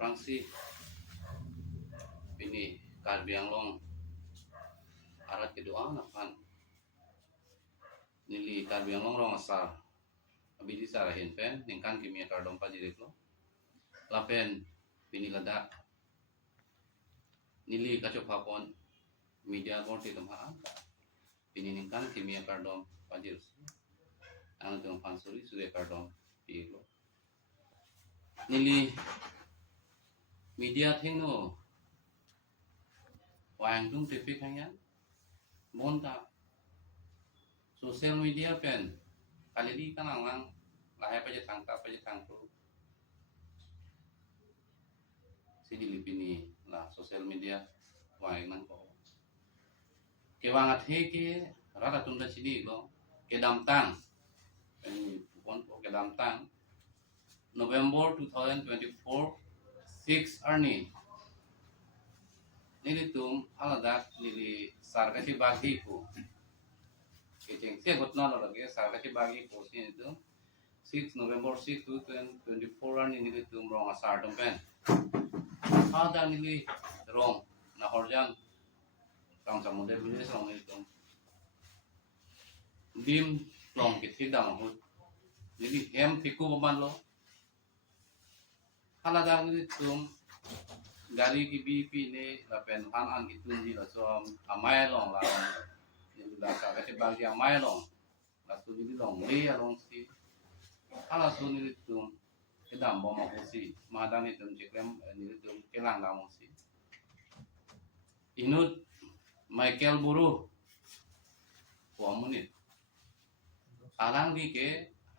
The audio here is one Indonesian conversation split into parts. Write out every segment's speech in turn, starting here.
Aprangsi ini Karbi Anglong arat kedua napan nili Karbi Anglong rong asar abidi sarahin pen ningkan kimia kardom pajirik lo lapen pini ladak nili kacok hapon media gorti temhaan pini ningkan kimia kardom pajir ang tong pansuri sudah kardom pilo nili media thengno wang tung tipik hanya monta sosial media pen kali di kan lang lahai paja tangkap paja tangkap si dilipini lah sosial media wang nang ko ke wangat heke rata tunda sini lo ke damtang ini pun ke damtang November 2024 6 Arni nili tum aladak nili sarkasi bagi ko keceng se gotna lo lagi sarkasi bagi ko sini tum 6 November 6 2024 Arni nili tum rong asar tum pen ada nili rong na horjan tang samudra bile rong nili tum dim rong kiti dam hut nili hem tiku baman lo aladak nili tum gari ki BP ne lapen an gitu ji la so amai long la la ka ke bagi amai long la tu ni long le long si ala tu ni tum ke dam bo ma ho si ma da ni tum jeklem ni tum ke lang la mo si inut Michael Buru ko munit alang di ke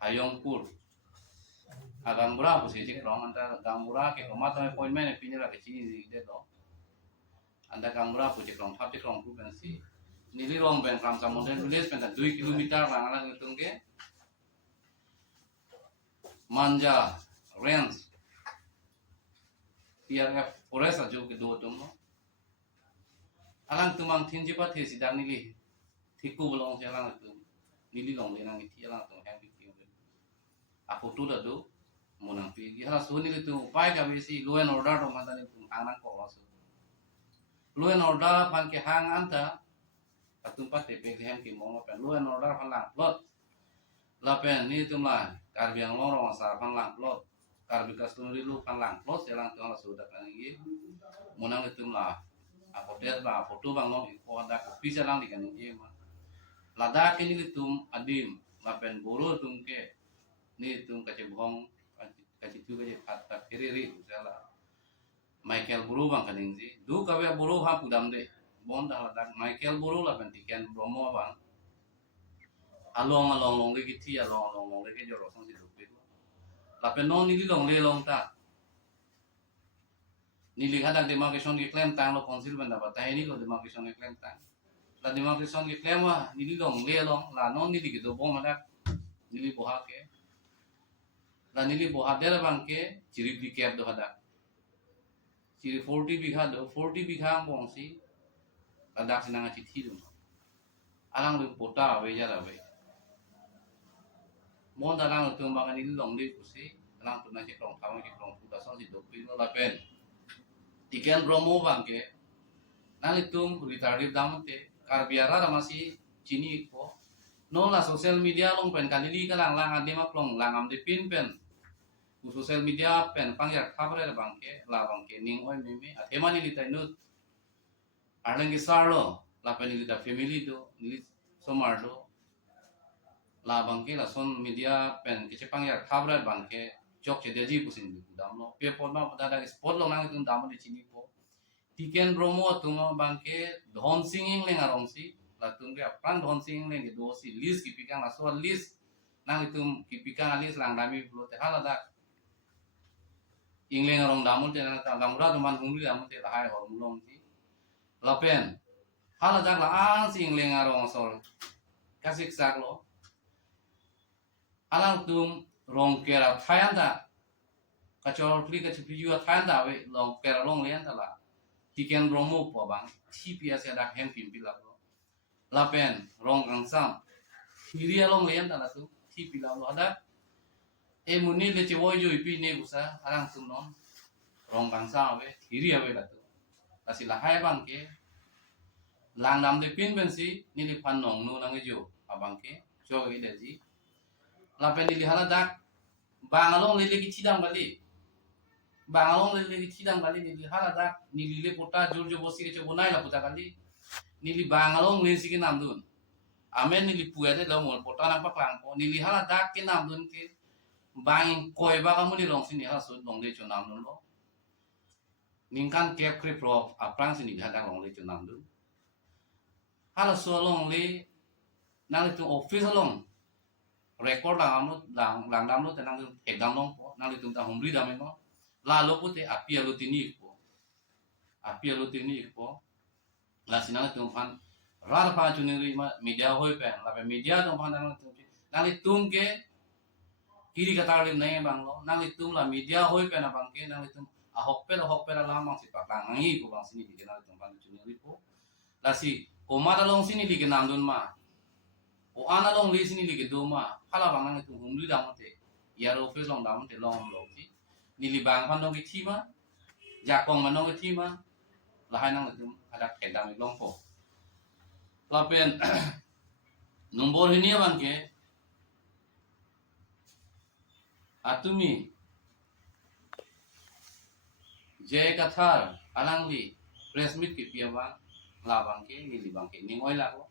Hayongpur agang murah sih cik rong anda gang murah ke rumah tuh appointment pinjam lagi sini di dedo anda gang murah cik rong tapi cik rong bukan sih nili rong ben kam samudra village ben 2 kilometer lang ngitung ke manja range PRF forest aja ke dua tuh alang tumang tinji pat he sidang nili thiku belong jalan itu nili long lenang itu jalan tuh yang bikin aku tuh dah tuh munang pigi hala suni itu upai ka besi law and order to madani anak ko lasu law and order pan ke hang anta atumpa tepe hem ki mo pen law and order pan lang lot la pen ni tumla Karbi Anglong rong sa pan lang lot Karbi Kasturi lu pan lang lot selang tong la sudah kan gi munang tumla aku tes ba foto bang long ko ada kopi selang di kan gi ma lada ini tum adim la pen buru tum ke ni tum kacebong kasih tu kasih kata kiri misalnya Michael Buru bang kaning si du kawe Buru ha pudam de bon dah ladak Michael Buru lah pentikan Bromo bang along long le kiti along le ke joro song si dupe la pen non ni long le long ta ni lihat ada demarcation ki claim tang lo konsil benda batai ni lo demarcation ki claim tang la demarcation ki claim wa ni long le long la non ni di do bong madak ni boha ke la nili bo hadera bangke ciri bikep do hada ciri 40 bigha bongsi ladak sinanga cithi dum alang lu pota we jara we mon darang tu bangan nili long li kusi alang tu na ci krong tawang ci krong puta so si do pi la pen tiken Bromo bangke nali tum retarded damte karbiara masih cini ko no la sosial media long pen kanili kalang lang ade ma plong lang am de pin pen sosial media pen pangyar khabar bangke la bangke ning oi meme athemani litai nut arlengi sarlo la pen lita family do ni somar do la bangke la son media pen ke pangyar khabar bangke jok che deji pusin dam lo pe pon ma pada sport lo nang tum dam de chini ko tiken Bromo tum bangke dhon singing leng arong si la tum ke apran dhon singing leng do si list ki pikang la so list nang tum ki pikang list lang dami blo te halada Ingleng orang damun tena tamura teman hungri damun tena hai hor mulong ti lapen hala jak la ang si ingleng arong sol kasik sak lo alang tum rong kera thayanda kacor kli ka chipi yu thayanda we long kera long len ta la tiken Bromo po bang TPS ada hem pimpi la lo lapen rong angsam hiria long len ta la tu TP la lo ada muni le ci woy joy pi ne gusa arang tum non rong bangsa we thiri awe la tu lasi la hai bangke lang nam de pin ben si nili pan nong nu nang jo abangke jo ge de ji la pen nili hala dak bang along lili ki chidam gali bang along lili ki chidam gali nili hala dak nili le pota jor jo bosi ke bonai la pota gali nili bang along le si ke nam dun amen nili puya de lo mol pota nang pa klang ko nili hala dak ke nam dun ke bang koi ba ka muni long sini ha so long de cho nam dun lo ningkan kep krip pro aprang sini dak long le cho nam dun hala so long le nang tu office long record lang dam lo tenang ek dam long po nang tu ta humri dam no la lo pute apia lo tini po la sinang tu pan rar pa chu ni ma media hoi pe la pe media tu pan nang tu ke kiri kata lim nai bang lo nang tu la media hoi pe na bang ke nang tu a hok pe la mang si pa lang ngi ko bang sini di nang tu pan chu ni po la si koma da long sini di ke nam dun ma o ana long le sini li ke do ma phala bang nang tu humri dam te yaro fe long dam te long lo ji ni li bang pan dong ki thi ma ja kong man dong ki thi ma la hai nang tu ada ke dam long po la pen nombor ini bang ke atumi je kathar alang li press meet ki pia bang la bang ke ni li bang ke ni ngoi la ko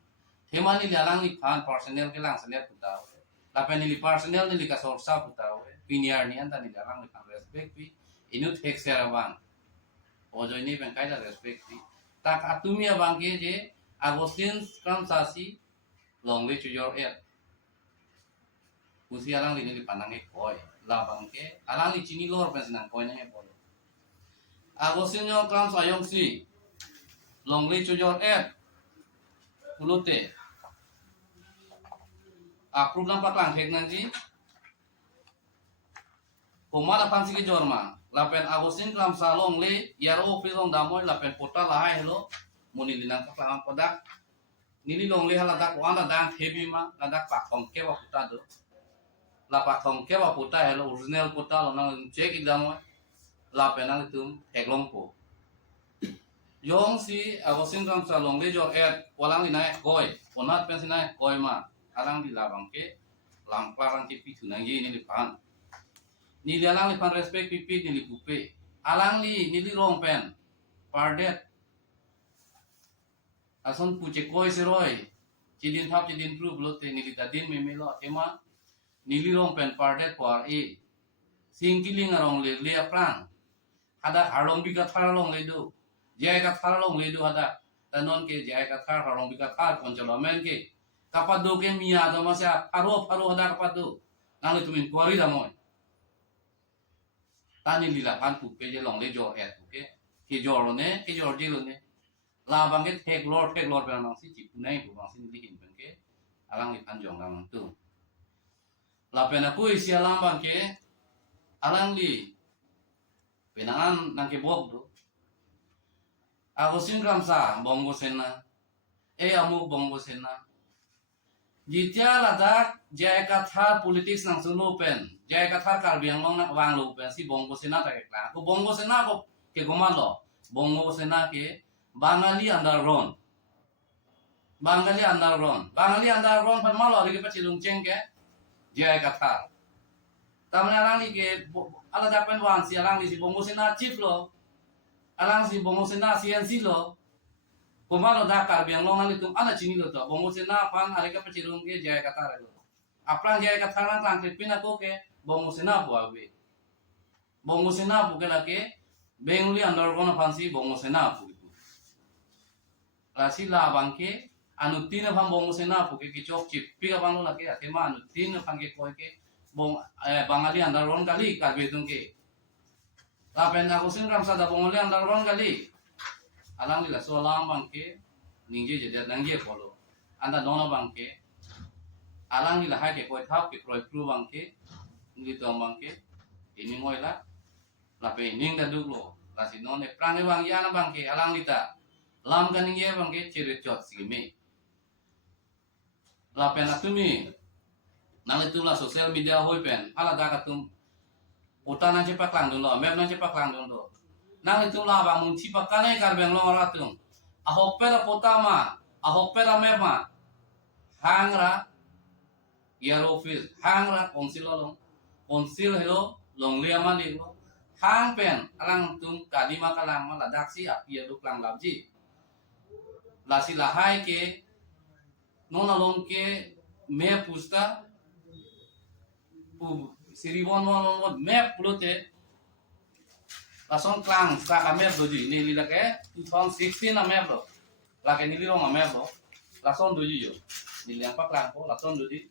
Hemani lialang ni pan personel ke lang senet putau. Lapen ni personel ni ka sorsa putau. Piniar ni anta ni lialang ni pan respect pi. Inut hek seraban. Ojo ini bangkai da respect pi. Tak atumi abang ke je Agustin kram sasi long le chujor et. Usi alang ni panang ke koi. La bang ke alang ni chini lor pen senang koi ne polo. Agustin yo kram sayong si long le chujor et. Kulute approve lang paklang hek nanji koma la pansi ke jorma lapen Agustin klam salong le yaro pilong damoy lapen pota lahai hello muni linang paklang podak nili long le hala dak wana dang hebi ma ladak pak tong ke wa puta do la pak tong ke wa puta hello original puta lo nang check damoy lapen nang tum hek long po yong si Agustin klam salong le jor et walang linai koi onat pensinai koi ma alang di labang ke lamparang ke pitu nangi ni lipan ni alang lipan respect pipi ni kupe alang li ni rong pen pardet ason puce koi seroi cidin thap cidin pru blote ni tadin memelo ema ni rong pen pardet por e singkiling arong le aplang ada harong bi ka tharong le do jai ka tharong le do ada tanon ke jai ka thar harong bi ka thar koncholomen ke kapado ke mia do masya paro ada kapado nang itu min kori damoy tani lila pan tu pe je long le jo et ke jor ne ke jor je ne la bang ke tek lor pe nang si chi punai bu bang si ni hin ben ke alang li pan jong nang tu la pe na ku isi alang bang ke alang li penangan nang ke bok do Agustin Kramsa bongo sena amuk bongo sena Jitya ladak jai katha politics nang sunu pen jai katha karbiang long nak wang lu pen si bongo sena ta kekla ko bongo sena ko ke gomalo bongo sena ke Bangali underground pan malo ri ke pachilung cheng ke jai katha tamne alang li ke ala japan wan si alang li si bongo sena chief lo alang si bongo sena CNC lo Kumalo da karbiang long nang itum ana chini lo to bongo sena pan hari ka pachirung ke jaya kata re lo aplang jaya kata lang tang klipin ako ke bongo sena bu abe bongo sena bu ke lake bengli underground pan si bongo sena bu itu lasi la bangke anu tin phang bongo sena bu ke kichok chip pi ka bang lo lake atema anu tin phang ke koi ke bangali underground kali karbi tung ke la pen ako singram sa da bongali underground kali alang lila so alang bangke ningje jadi nangje polo anda dono bangke alang lila hai ke koi thap ke kroi kru bangke ngi tong bangke ini ngoi la pe ning da duglo la si none prang bang ya na bangke alang lita lam kan ningje bangke cirit chot sigime la pe na tumi nang itu la sosial media hoi pen ala da katum utana cepat lang dulu map nang cepat lang dulu nang itu lah bang munci pakanai karbeng long ratung ahopera potama ahopera mema hangra year office hangra konsil hello long liama lilo hang pen alang tum kadima kalang maladaksi api aduk lang labji lasi lahai ke nona long ke me pusta pu siribon mon map pulote lason klang ka map doji ni lila ke 2016 na map lo la ke ni li long map lo lason doji yo ni li ampak lang ko lason doji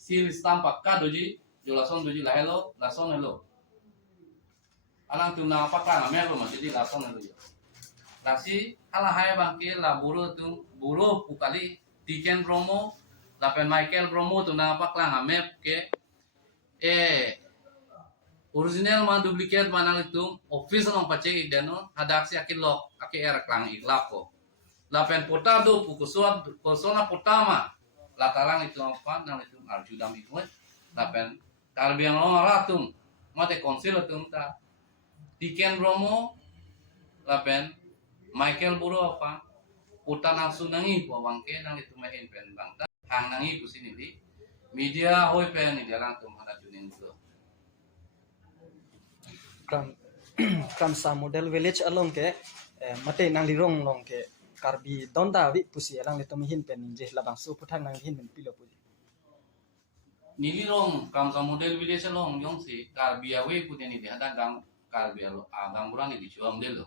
sil stamp ka doji yo lason doji la hello lason hello alang tu na ampak lang map lo ma jadi lason hello yo lasi ala hai bangke la buru pukali Tiken Bromo lapen Michael Bromo tu na ampak lang map ke original man duplicate manang itu office nong pace idano hadak si akil lok ake era klang iklap ko lapen potado kusona potama latalang itu apa nang itu arjudam itu lapen kalbiang long ratum mate konsil tum ta Tiken Bromo lapen Michael Buro apa puta nang sunangi po bangke nang itu main pen bang hang nangi kusini di media hoi pen ni dalang tum hada junin itu Kram sa model village along ke mate nang lirong long ke karbi donda wi pusi alang leto mihin pen je labang su putang nang hin men pilo puji nilirong kam sa model village long yong si karbi awe pute ni hada gam karbi alo agam buran ni chuam delo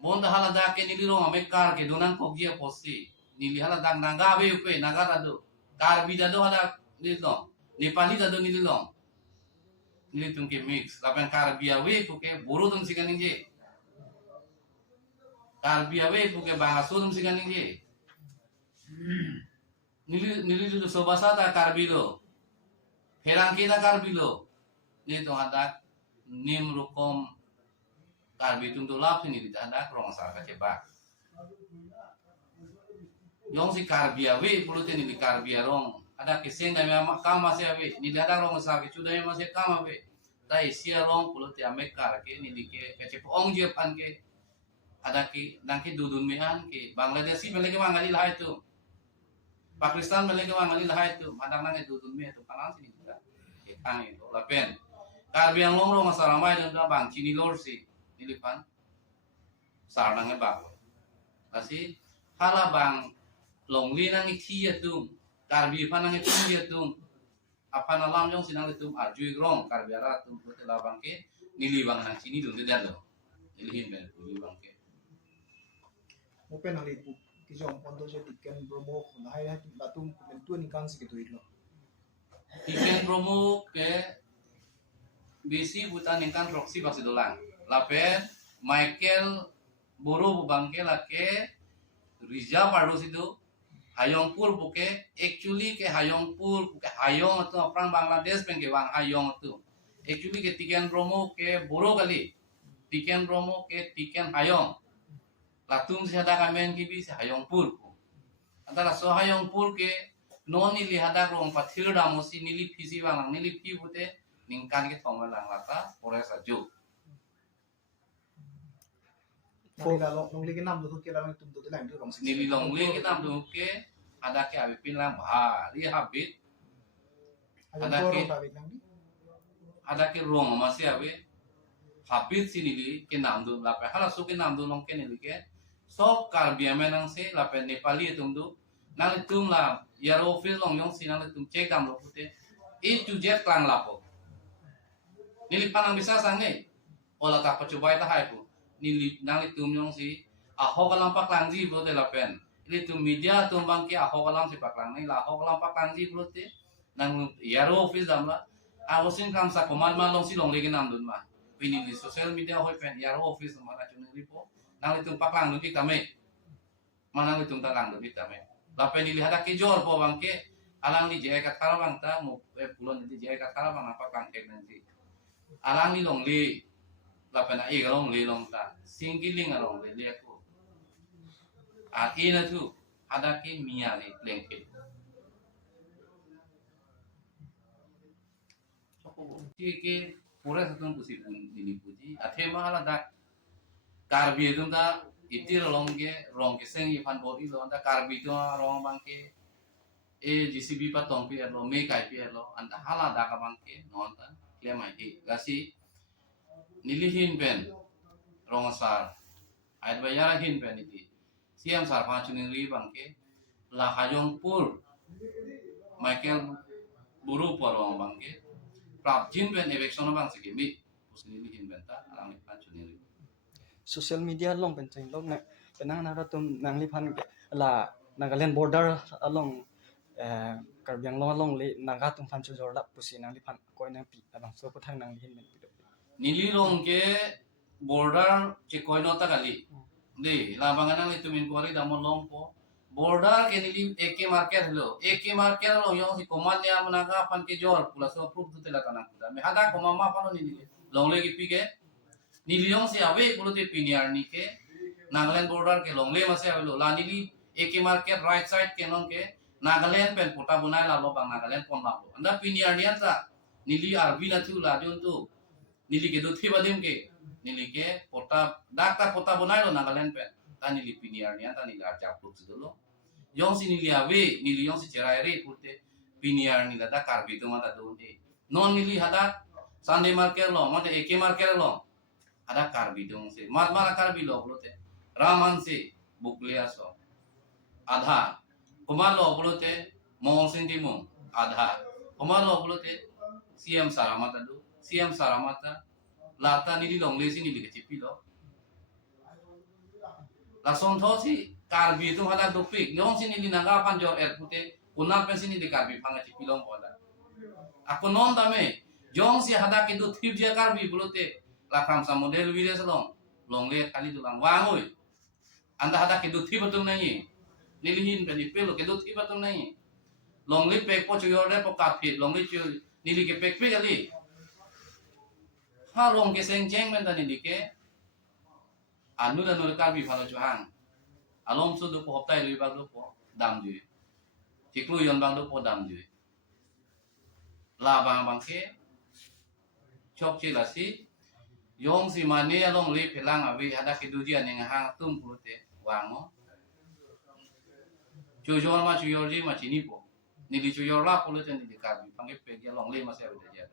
mon da hala da ke nilirong ame kar ke donan kogia posi nili hala da nanga awe pe naga rado karbi da do hada nilirong nepali da do nilirong nili tungke mix lapan karbi awe puke buru tum sikan inje karbi awe puke bahasu tum sikan inje nili tu sobasa ta karbi lo herang kita karbi lo ni tu hadak nim rukom karbi tum tu lap sini di hadak rong sa ka cebak yong si karbi awe pulutin nili karbi arong ada kiseng da me kama se awe ni ada rong sa ke chudai ma se kama awe tai sia long pulut ya mekar ke ni like ke ong je pan ke ada ki nang ke dudun mehan ke Bangladeshi mele ke mangali lah itu Pakistan mele ke mangali lah itu madang nang dudun me itu kalang sini juga ke kang itu lapen karbi yang long masalah mai dan bang cini lor si ni lipan sarang e bang kasi hala bang long li nang thi itu karbi pan nang thi itu apa nalam yang sinang itu arjui grong karbiara tum putte labang ke nili bang nang sini dun tidak lo nili ben nili bang ke mo pen ali pu kijong pondo je Tiken Bromo na hai latung mentu ni kan sikitu ilo Tiken Bromo ke besi butan ingkan roksi basi dolang lapen Michael Buru bang ke lake Riza Parus itu Hayongpur buke actually ke Hayongpur buke Hayong itu orang Bangladesh pengke bang Hayong itu actually ke Tiken Bromo ke Boro kali Tiken Bromo ke Tiken Hayong latung siada kamen ki bi Hayongpur antara so Hayongpur ke non nili hada rong pathir damosi nili phisi bang nili phi bute ningkan ke thongma lang lata pore saju nang la long li ke nam do ke la tum do la ndu rong nili long le ke tam du ke ada ke abi pin lang ba li habit ada ke nang di ada ke rong masih abe habit sini li ke nam du la pa hala su ke nam du long ke nili ke sok kar biame nang se la pe nepali tum du nang tum la yaro office long yong sinang tum cek dam lo pute e tu jet klang la po nili panang bisa sange ola ta pacubai ta hai pu nili nang tum yong si aho kalang pak lang ji pute la pen ini tu media tu bangke aho kalang si paklang ni lah aho kalang paklang ji pute nang yaro office dam la awosin kam sa command man long si long legi nam dun ma pini di social media hoi pen yaro office ma na chun ripo nang itu paklang dun kame mana itu talang dun kame la pen ili hada ke jor po bangke alang ni jaya katkala bang ta mo pulon ni jaya katkala bang apa kang kek nanti alang ni long li la pen ai long li long ta singgiling long li aku ina tu ada ke mia le lengke ke pura satun kusi pun ini puji athe mahala dak karbi itu ta itir rong ke seng ifan body lo anda karbi itu rong bangke GCB patong pi lo me kai pi lo anda hala da ka bangke non ta klem ai gasi nilihin pen rong sar ai bayara hin pen iti siam sar pa chunin ri bangke la hajong pur Michael buru porong bangke prap jin pen election bang segi mi pusni nilihin pen ta alang pa chunin ri social media long penceng long na penang na ratum nang lipan la Nagaland border along karbiang long le naga tum fan chujor la pusi nang lipan ko na pi abang so puthang nang lihin men pido nili rong ke border che koino ta kali de labangan itu min kori damo long po border ke nili ek market lo yang si komat ya menaga pan ke jor pula so proof tu tela tanah kita me hada komama pano nili long le ki ke nili yang si awe pulu te piniar ni ke Nagaland border ke long le masih awe lo la nili ek market right side ke non ke Nagaland pen pota bunai la lo bang Nagaland pon la lo anda piniar ni anta nili arbi la tu la jon tu nili ke do thiba dim ke nili ke pota dakta pota bunai lo Nagaland pen ta nili piniar ni anta nili arjap lu tu lo yong si nili awe nili yong si cerai re pute piniar ni da karbi tu mata do de non nili hada Sunday market lo mate ek market lo ada karbi dong se mat mara karbi lo bote raman se bukliya so आधार कुमार लो बोलते मोहन सिंह टीमो आधार कुमार लो बोलते सीएम सारामाता दो सीएम सारामाता लाता निली लोंगले सी निली के चिपी लो लासों थो सी कार्बी तो हदा दोपिक लोंग सी निली नागा पंजो एयरपुटे उन्ना पे सी निली कार्बी फांगा चिपी लोंग बोला aku non dame jong si hada ke do thip je karbi bolote lakam sa model video salong longle kali dulang wangoi anda hada ke do thip betum nai nilihin bani pelo ke do thip betum nai longle pek po chuyor de po kapit longle chu nili ke pek pe ali ha long ke seng jeng men tani dike anu dan nur karbi phalo chu hang alom su do po hoptai ri bag do po dam ju tiklu yon bang do po dam ju la bang bang ke chok chi la si yong si mane along le pelang awi hada ke du dia ning hang tum pulte wango chuyor ma chuyor ji ma chini po ni li chuyor la pulte ni di karbi pange pe dia long le ma se awi dia